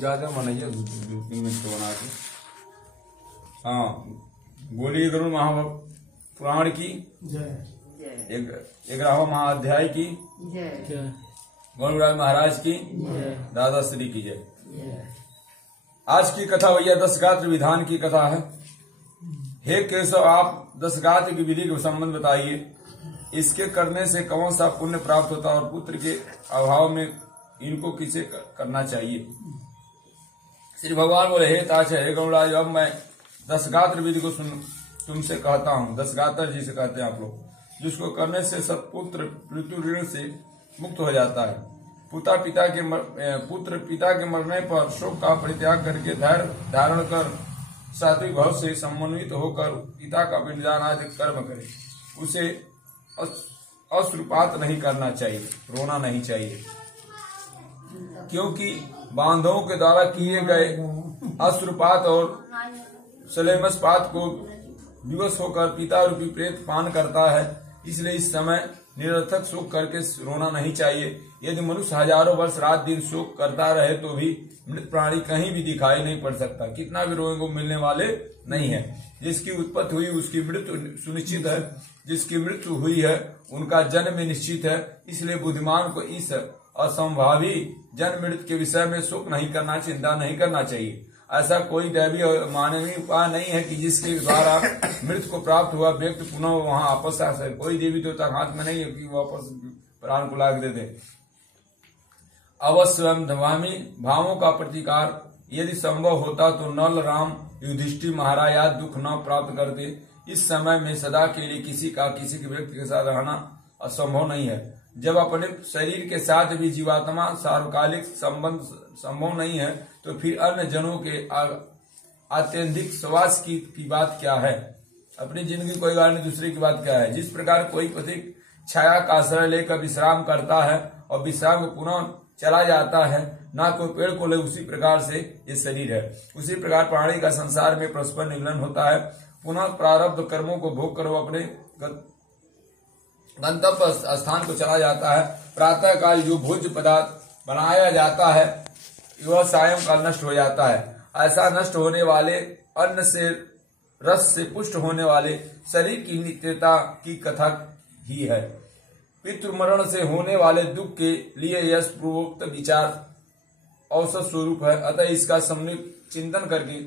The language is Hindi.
ज्यादा बनाइए 2-3 मिनट को बना के। हाँ, बोलिए गरुड़ महापुराण की जय। 11वां महाअध्याय की जय। गरुड़राज महाराज की जय। दादा श्री की जय। आज की कथा भैया 10 गात्र विधान की कथा है। हे केशव, आप 10 गात्र की विधि के संबंध बताइए। इसके करने से कौन सा पुण्य प्राप्त होता है और पुत्र के अभाव में इनको किसे करना चाहिए। श्री भगवान बोले, हे ताचे, हे गरुड़राज, अब मैं 10 गात्र विधि को तुमसे कहता हूँ। 10 गात्र जिसे कहते हैं आप लोग, जिसको करने से सत्पुत्र मृत्यु ऋण से मुक्त हो जाता है। पुत्र पिता के मरने पर शोक का परित्याग करके धैर्य धारण कर सात्विक भाव से समन्वित होकर पिता का पिंडदान आदि कर्म करे। उसे अश्रुपात नहीं करना चाहिए, रोना नहीं चाहिए, क्योंकि बांधवों के द्वारा किए गए अश्रुपात और सलेमसपात को विवश होकर पिता रूपी प्रेत पान करता है। इसलिए इस समय निरर्थक शोक करके रोना नहीं चाहिए। यदि मनुष्य हजारों वर्ष रात दिन शोक करता रहे तो भी मृत प्राणी कहीं भी दिखाई नहीं पड़ सकता। कितना भी रोए को मिलने वाले नहीं है। जिसकी उत्पत्ति हुई उसकी मृत्यु सुनिश्चित है, जिसकी मृत्यु हुई है उनका जन्म निश्चित है। इसलिए बुद्धिमान को इस असंभावी जन्म मृत्यु के विषय में शोक नहीं करना, चिंता नहीं करना चाहिए। ऐसा कोई दैवी और मानवीय उपाय नहीं है कि जिसके द्वारा मृत्यु को प्राप्त हुआ व्यक्ति पुनः वहां वापस आ सके। कोई देवी देवता हाथ में नहीं है कि वापस प्राण को लाग दे दे। अवश्य धवामी भावों का प्रतिकार यदि संभव होता तो नल, राम, युधिष्ठिर महाराज आदि दुख न प्राप्त करते। इस समय में सदा के लिए किसी के व्यक्ति के साथ रहना असंभव नहीं है। जब अपने शरीर के साथ भी जीवात्मा सार्वकालिक संबंध संभव नहीं है तो फिर अन्य जनों के आत्यंतिक स्वास की बात क्या है। अपनी जिंदगी कोई गाने दूसरे की बात क्या है। जिस प्रकार कोई पथिक छाया का आश्रय लेकर विश्राम करता है और विश्राम को पुनः चला जाता है, ना कोई पेड़ को ले, उसी प्रकार से ये शरीर है। उसी प्रकार प्राणी का संसार में परस्पर निगलन होता है। पुनः प्रारब्ध कर्मों को भोग कर वो अपने गंतव्य स्थान को चला जाता है। प्रातः काल जो भोज्य पदार्थ बनाया जाता है वह सायं काल नष्ट हो जाता है। ऐसा नष्ट होने वाले अन्न से, रस से पुष्ट होने वाले शरीर की नित्यता की कथा ही है। पितृमरण से होने वाले दुख के लिए यह पूर्वोक्त विचार औसत स्वरूप है। अतः इसका सम्यक चिंतन करके